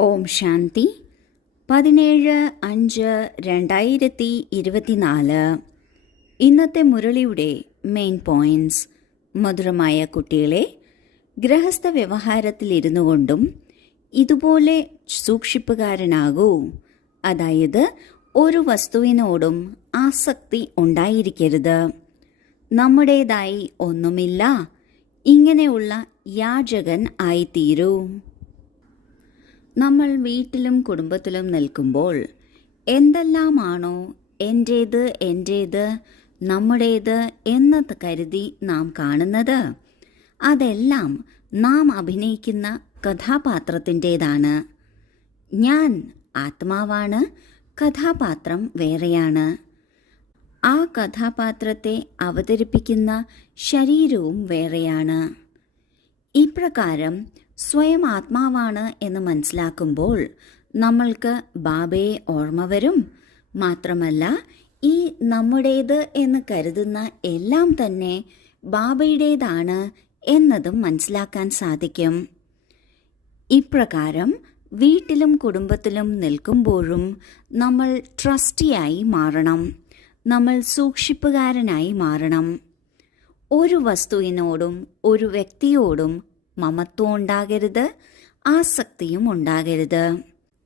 ഓം ശാന്തി. 17/5/2024. ഇന്നത്തെ മുരളിയുടെ main points. മധുരമായ കുട്ടികളെ, ഗൃഹസ്ഥ വ്യവഹാരത്തിലിരുന്നു കൊണ്ടും ഇതുപോലെ സൂക്ഷിപ്പുകാരനാകൂ. അതായത് ഒരു വസ്തുവിനോടും ആസക്തി ഉണ്ടായിരിക്കരുത്. നമ്മുടേതായി ഒന്നുമില്ല, ഇങ്ങനെയുള്ള യാചകൻ ആയിത്തീരൂ. നമ്മൾ വീട്ടിലും കുടുംബത്തിലും നിൽക്കുമ്പോൾ എന്തെല്ലാമാണോ എൻ്റേത് നമ്മുടേത് എന്ന് കരുതി നാം കാണുന്നത്, അതെല്ലാം നാം അഭിനയിക്കുന്ന കഥാപാത്രത്തിൻ്റേതാണ്. ഞാൻ ആത്മാവാണ്, കഥാപാത്രം വേറെയാണ്. ആ കഥാപാത്രത്തെ അവതരിപ്പിക്കുന്ന ശരീരവും വേറെയാണ്. ഇപ്രകാരം സ്വയം ആത്മാവാണ് എന്ന് മനസ്സിലാക്കുമ്പോൾ നമ്മൾക്ക് ബാബയെ ഓർമ്മ വരും. മാത്രമല്ല, ഈ നമ്മുടേത് എന്ന് കരുതുന്ന എല്ലാം തന്നെ ബാബയുടേതാണ് എന്നതും മനസ്സിലാക്കാൻ സാധിക്കും. ഇപ്രകാരം വീട്ടിലും കുടുംബത്തിലും നിൽക്കുമ്പോഴും നമ്മൾ ട്രസ്റ്റിയായി മാറണം, നമ്മൾ സൂക്ഷിപ്പുകാരനായി മാറണം. ഒരു വസ്തുവിനോടും ഒരു വ്യക്തിയോടും മമത്വം ഉണ്ടാകരുത്, ആസക്തിയും ഉണ്ടാകരുത്.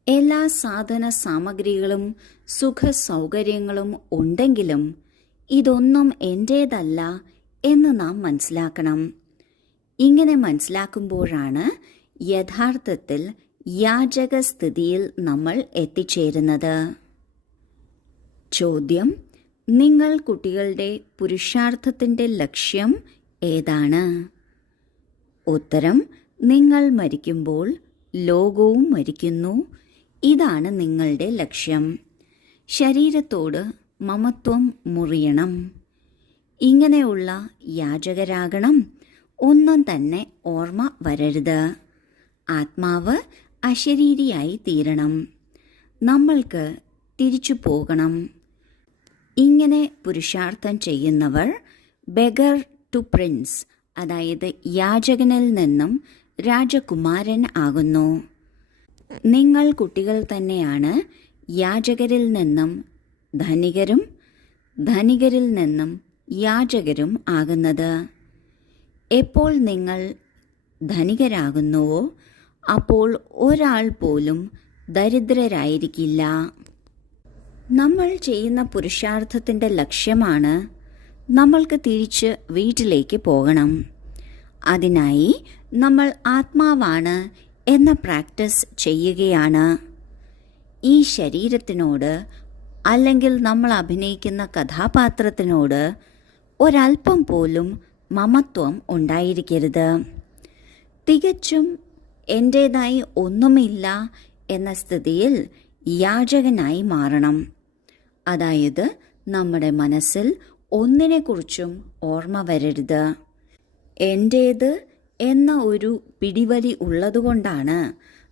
എല്ലാ സാധന സാമഗ്രികളും സുഖ സൗകര്യങ്ങളും ഉണ്ടെങ്കിലും ഇതൊന്നും എൻ്റേതല്ല എന്ന് നാം മനസ്സിലാക്കണം. ഇങ്ങനെ മനസ്സിലാക്കുമ്പോഴാണ് യഥാർത്ഥത്തിൽ യാചക സ്ഥിതിയിൽ നമ്മൾ എത്തിച്ചേരുന്നത്. ചോദ്യം: നിങ്ങൾ കുട്ടികളുടെ പുരുഷാർത്ഥത്തിൻ്റെ ലക്ഷ്യം ഏതാണ്? ഉത്തരം: നിങ്ങൾ മരിക്കുമ്പോൾ ലോകവും മരിക്കുന്നു. ഇതാണ് നിങ്ങളുടെ ലക്ഷ്യം. ശരീരത്തോട് മമത്വം മുറിയണം. ഇങ്ങനെയുള്ള യാചകരാകണം. ഒന്നും തന്നെ ഓർമ്മ വരരുത്. ആത്മാവ് അശരീരിയായി തീരണം. നമ്മൾക്ക് തിരിച്ചു പോകണം. ഇങ്ങനെ പുരുഷാർത്ഥം ചെയ്യുന്നവർ ബെഗർ ടു പ്രിൻസ്, അതായത് യാചകനിൽ നിന്നും രാജകുമാരൻ ആകുന്നു. നിങ്ങൾ കുട്ടികൾ തന്നെയാണ് യാചകരിൽ നിന്നും ധനികരും ധനികരിൽ നിന്നും യാചകരും ആകുന്നത്. എപ്പോൾ നിങ്ങൾ ധനികരാകുന്നുവോ അപ്പോൾ ഒരാൾ പോലും ദരിദ്രരായിരിക്കില്ല. നമ്മൾ ചെയ്യുന്ന പുരുഷാർത്ഥത്തിൻ്റെ ലക്ഷ്യമാണ് നമ്മൾക്ക് തിരിച്ച് വീട്ടിലേക്ക് പോകണം. അതിനായി നമ്മൾ ആത്മാവാണ് എന്ന പ്രാക്ടീസ് ചെയ്യുകയാണ്. ഈ ശരീരത്തിനോട് അല്ലെങ്കിൽ നമ്മൾ അഭിനയിക്കുന്ന കഥാപാത്രത്തിനോട് ഒരല്പം പോലും മമത്വം ഉണ്ടായിരിക്കരുത്. തികച്ചും എൻ്റേതായി ഒന്നുമില്ല എന്ന സ്ഥിതിയിൽ യാചകനായി മാറണം. അതായത് നമ്മുടെ മനസ്സിൽ ഒന്നിനെക്കുറിച്ചും ഓർമ്മ വരരുത്. എൻ്റേത് എന്ന ഒരു പിടിവലി ഉള്ളതുകൊണ്ടാണ്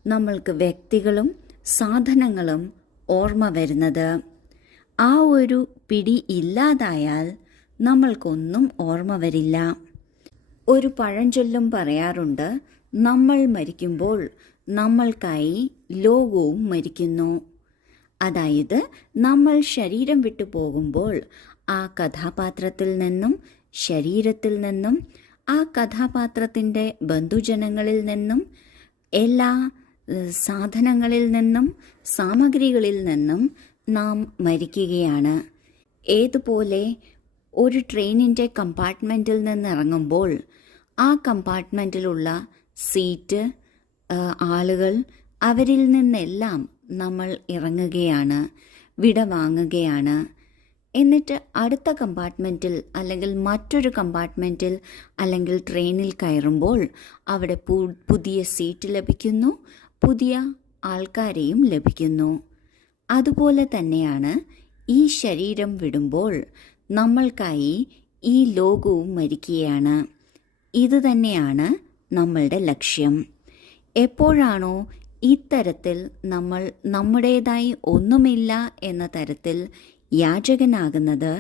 നമ്മൾക്ക് വ്യക്തികളും സാധനങ്ങളും ഓർമ്മ വരുന്നത്. ആ ഒരു പിടി ഇല്ലാതായാൽ നമ്മൾക്കൊന്നും ഓർമ്മ വരില്ല. ഒരു പഴഞ്ചൊല്ലും പറയാറുണ്ട്: നമ്മൾ മരിക്കുമ്പോൾ നമ്മൾക്കായി ലോകവും മരിക്കുന്നു. അതായത് നമ്മൾ ശരീരം വിട്ടു പോകുമ്പോൾ ആ കഥാപാത്രത്തിൽ നിന്നും ശരീരത്തിൽ നിന്നും ആ കഥാപാത്രത്തിൻ്റെ ബന്ധുജനങ്ങളിൽ നിന്നും എല്ലാ സാധനങ്ങളിൽ നിന്നും സാമഗ്രികളിൽ നിന്നും നാം മരിക്കുകയാണ്. ഏതുപോലെ ഒരു ട്രെയിനിൻ്റെ കമ്പാർട്ട്മെൻറ്റിൽ നിന്നിറങ്ങുമ്പോൾ ആ കമ്പാർട്ട്മെൻറ്റിലുള്ള സീറ്റ്, ആളുകൾ, അവരിൽ നിന്നെല്ലാം നമ്മൾ ഇറങ്ങുകയാണ്, വിട വാങ്ങുകയാണ്. എന്നിട്ട് അടുത്ത കമ്പാർട്ട്മെൻറ്റിൽ അല്ലെങ്കിൽ മറ്റൊരു കമ്പാർട്ട്മെൻറ്റിൽ അല്ലെങ്കിൽ ട്രെയിനിൽ കയറുമ്പോൾ അവിടെ പുതിയ സീറ്റ് ലഭിക്കുന്നു, പുതിയ ആൾക്കാരെയും ലഭിക്കുന്നു. അതുപോലെ തന്നെയാണ് ഈ ശരീരം വിടുമ്പോൾ നമ്മൾക്കായി ഈ ലോകവും മരിക്കുകയാണ്. ഇത് തന്നെയാണ് നമ്മളുടെ ലക്ഷ്യം. എപ്പോഴാണോ ഇത്തരത്തിൽ നമ്മൾ നമ്മുടേതായി ഒന്നുമില്ല എന്ന തരത്തിൽ യാചകനാകുന്നത്,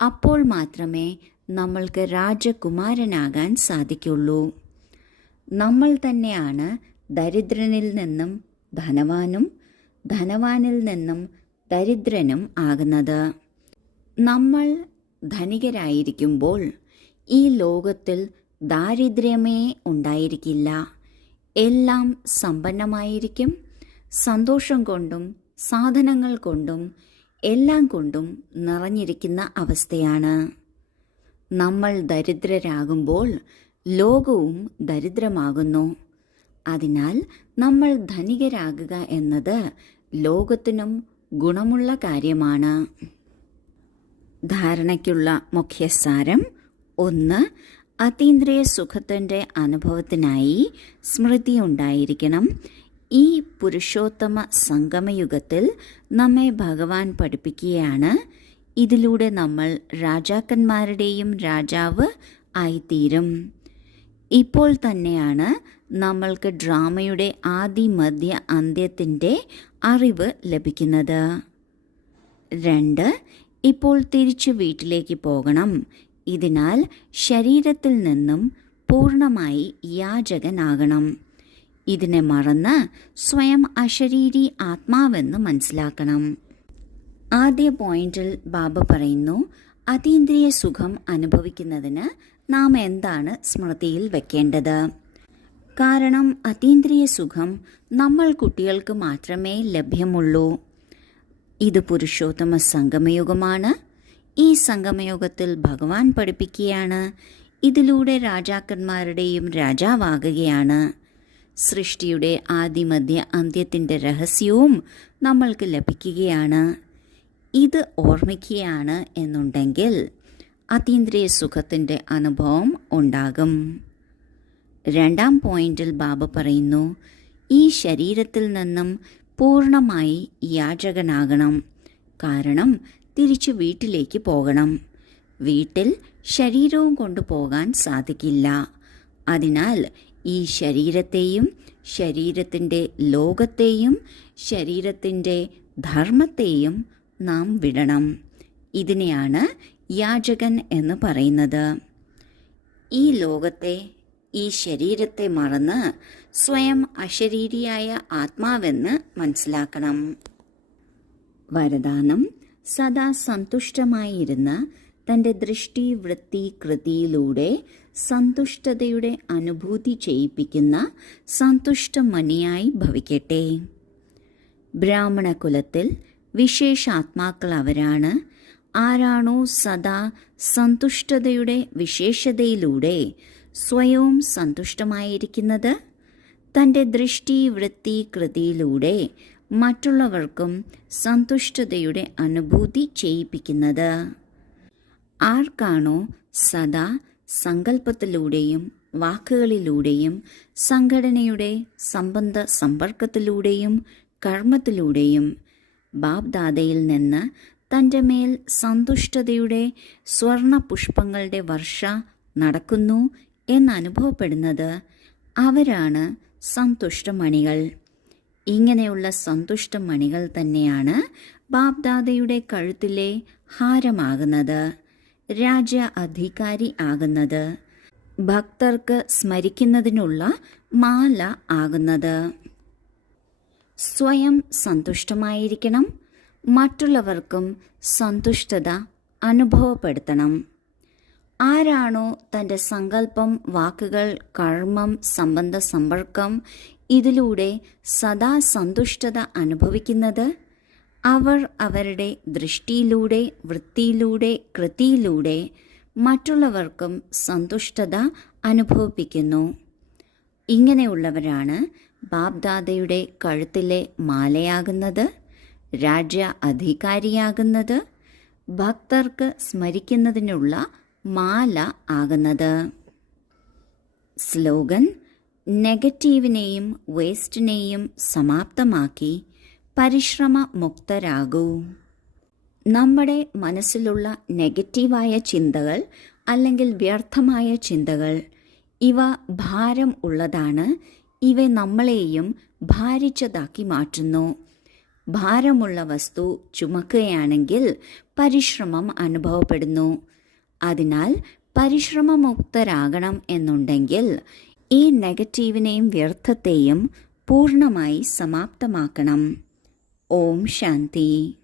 അപ്പോൾ മാത്രമേ നമ്മൾക്ക് രാജകുമാരനാകാൻ സാധിക്കുള്ളൂ. നമ്മൾ തന്നെയാണ് ദരിദ്രനിൽ നിന്നും ധനവാനും ധനവാനിൽ നിന്നും ദരിദ്രനും ആകുന്നത്. നമ്മൾ ധനികരായിരിക്കുമ്പോൾ ഈ ലോകത്തിൽ ദാരിദ്ര്യമേ ഉണ്ടായിരിക്കില്ല. എല്ലാം സമ്പന്നമായിരിക്കും. സന്തോഷം കൊണ്ടും സാധനങ്ങൾ കൊണ്ടും എല്ലാം കൊണ്ടും നിറഞ്ഞിരിക്കുന്ന അവസ്ഥയാണ്. നമ്മൾ ദരിദ്രരാകുമ്പോൾ ലോകവും ദരിദ്രമാകുന്നു. അതിനാൽ നമ്മൾ ധനികരാകുക എന്നത് ലോകത്തിനും ഗുണമുള്ള കാര്യമാണ്. ധാരണയ്ക്കുള്ള മുഖ്യസാരം: 1. അതീന്ദ്രിയ സുഖത്തിൻ്റെ അനുഭവത്തിനായി സ്മൃതി ഉണ്ടായിരിക്കണം. ഈ പുരുഷോത്തമ സംഗമയുഗത്തിൽ നമ്മെ ഭഗവാൻ പഠിപ്പിക്കുകയാണ്. ഇതിലൂടെ നമ്മൾ രാജാക്കന്മാരുടെയും രാജാവ് ആയിത്തീരും. ഇപ്പോൾ തന്നെയാണ് നമ്മൾക്ക് ഡ്രാമയുടെ ആദി മധ്യ അന്ത്യത്തിൻ്റെ അറിവ് ലഭിക്കുന്നത്. 2. ഇപ്പോൾ തിരിച്ചു വീട്ടിലേക്ക് പോകണം. ഇതിനാൽ ശരീരത്തിൽ നിന്നും പൂർണ്ണമായി യാചകനാകണം. ഇതിനെ മറന്ന് സ്വയം അശരീരി ആത്മാവെന്ന് മനസ്സിലാക്കണം. ആദ്യ പോയിന്റിൽ ബാബ പറയുന്നു, അതീന്ദ്രിയ സുഖം അനുഭവിക്കുന്നതിന് നാം എന്താണ് സ്മൃതിയിൽ വെക്കേണ്ടത്? കാരണം അതീന്ദ്രിയ സുഖം നമ്മൾ കുട്ടികൾക്ക് മാത്രമേ ലഭ്യമുള്ളൂ. ഇത് പുരുഷോത്തമ സംഗമയുഗമാണ്. ഈ സംഗമയുഗത്തിൽ ഭഗവാൻ പഠിപ്പിക്കുകയാണ്. ഇതിലൂടെ രാജാക്കന്മാരുടെയും രാജാവാകുകയാണ്. സൃഷ്ടിയുടെ ആദിമധ്യ അന്ത്യത്തിൻ്റെ രഹസ്യവും നമ്മൾക്ക് ലഭിക്കുകയാണ്. ഇത് ഓർമ്മിക്കുകയാണ് എന്നുണ്ടെങ്കിൽ അതീന്ദ്രിയ സുഖത്തിൻ്റെ അനുഭവം ഉണ്ടാകും. 2-ാം പോയിന്റിൽ ബാബ പറയുന്നു, ഈ ശരീരത്തിൽ നിന്നും പൂർണ്ണമായി യാചകനാകണം. കാരണം തിരിച്ചു വീട്ടിലേക്ക് പോകണം. വീട്ടിൽ ശരീരവും കൊണ്ടുപോകാൻ സാധിക്കില്ല. അതിനാൽ ഈ ശരീരത്തെയും ശരീരത്തിൻ്റെ ലോകത്തെയും ശരീരത്തിൻ്റെ ധർമ്മത്തെയും നാം വിടണം. ഇതിനെയാണ് യാചകൻ എന്ന് പറയുന്നത്. ഈ ലോകത്തെ, ഈ ശരീരത്തെ മറന്ന് സ്വയം അശരീരിയായ ആത്മാവെന്ന് മനസ്സിലാക്കണം. വരദാനം: സദാ സന്തുഷ്ടമായിരുന്ന തൻ്റെ ദൃഷ്ടി വൃത്തി കൃതിയിലൂടെ സന്തുഷ്ടതയുടെ അനുഭൂതി ചെയ്യിപ്പിക്കുന്ന സന്തുഷ്ടമണിയായി ഭവിക്കട്ടെ. ബ്രാഹ്മണ കുലത്തിൽ വിശേഷാത്മാക്കൾ അവരാണ്. ആരാണോ സദാ സന്തുഷ്ടതയുടെ വിശേഷതയിലൂടെ സ്വയവും സന്തുഷ്ടമായിരിക്കുന്നത്, തൻ്റെ ദൃഷ്ടി വൃത്തി കൃതിയിലൂടെ മറ്റുള്ളവർക്കും സന്തുഷ്ടതയുടെ അനുഭൂതി ചെയ്യിപ്പിക്കുന്നത്. ആർക്കാണോ സദാ സങ്കല്പത്തിലൂടെയും വാക്കുകളിലൂടെയും സംഘടനയുടെ സംബന്ധ സമ്പർക്കത്തിലൂടെയും കർമ്മത്തിലൂടെയും ബാബ്ദാദയിൽ നിന്ന് തൻ്റെ മേൽ സന്തുഷ്ടതയുടെ സ്വർണ പുഷ്പങ്ങളുടെ വർഷ നടക്കുന്നു എന്നനുഭവപ്പെടുന്നത്, അവരാണ് സന്തുഷ്ടമണികൾ. ഇങ്ങനെയുള്ള സന്തുഷ്ടമണികൾ തന്നെയാണ് ബാബ്ദാദയുടെ കഴുത്തിലെ ഹാരമാകുന്നത്, രാജ്യ അധികാരി ആകുന്നത്, ഭക്തർക്ക് സ്മരിക്കുന്നതിനുള്ള മാല ആകുന്നത്. സ്വയം സന്തുഷ്ടമായിരിക്കണം. മറ്റുള്ളവർക്കും സന്തുഷ്ടത അനുഭവപ്പെടുത്തണം. ആരാണോ തൻ്റെ സങ്കല്പം, വാക്കുകൾ, കർമ്മം, സംബന്ധ സമ്പർക്കം ഇതിലൂടെ സദാ സന്തുഷ്ടത അനുഭവിക്കുന്നത്, അവർ അവരുടെ ദൃഷ്ടിയിലൂടെ വൃത്തിയിലൂടെ കൃതിയിലൂടെ മറ്റുള്ളവർക്കും സന്തുഷ്ടത അനുഭവിപ്പിക്കുന്നു. ഇങ്ങനെയുള്ളവരാണ് ബാബ്ദാദയുടെ കഴുത്തിലെ മാലയാകുന്നത്, രാജ്യ അധികാരിയാകുന്നത്, ഭക്തർക്ക് സ്മരിക്കുന്നതിനുള്ള മാല ആകുന്നത്. സ്ലോഗൻ: നെഗറ്റീവിനെയും വേസ്റ്റിനെയും സമാപ്തമാക്കി പരിശ്രമ മുക്തരാകൂ. നമ്മുടെ മനസ്സിലുള്ള നെഗറ്റീവായ ചിന്തകൾ അല്ലെങ്കിൽ വ്യർത്ഥമായ ചിന്തകൾ, ഇവ ഭാരം ഉള്ളതാണ്. ഇവ നമ്മളെയും ഭാരിച്ചതാക്കി മാറ്റുന്നു. ഭാരമുള്ള വസ്തു ചുമക്കുകയാണെങ്കിൽ പരിശ്രമം അനുഭവപ്പെടുന്നു. അതിനാൽ പരിശ്രമമുക്തരാകണം എന്നുണ്ടെങ്കിൽ ഈ നെഗറ്റീവിനെയും വ്യർത്ഥത്തെയും പൂർണ്ണമായി സമാപ്തമാക്കണം. ഓം ശാന്തി.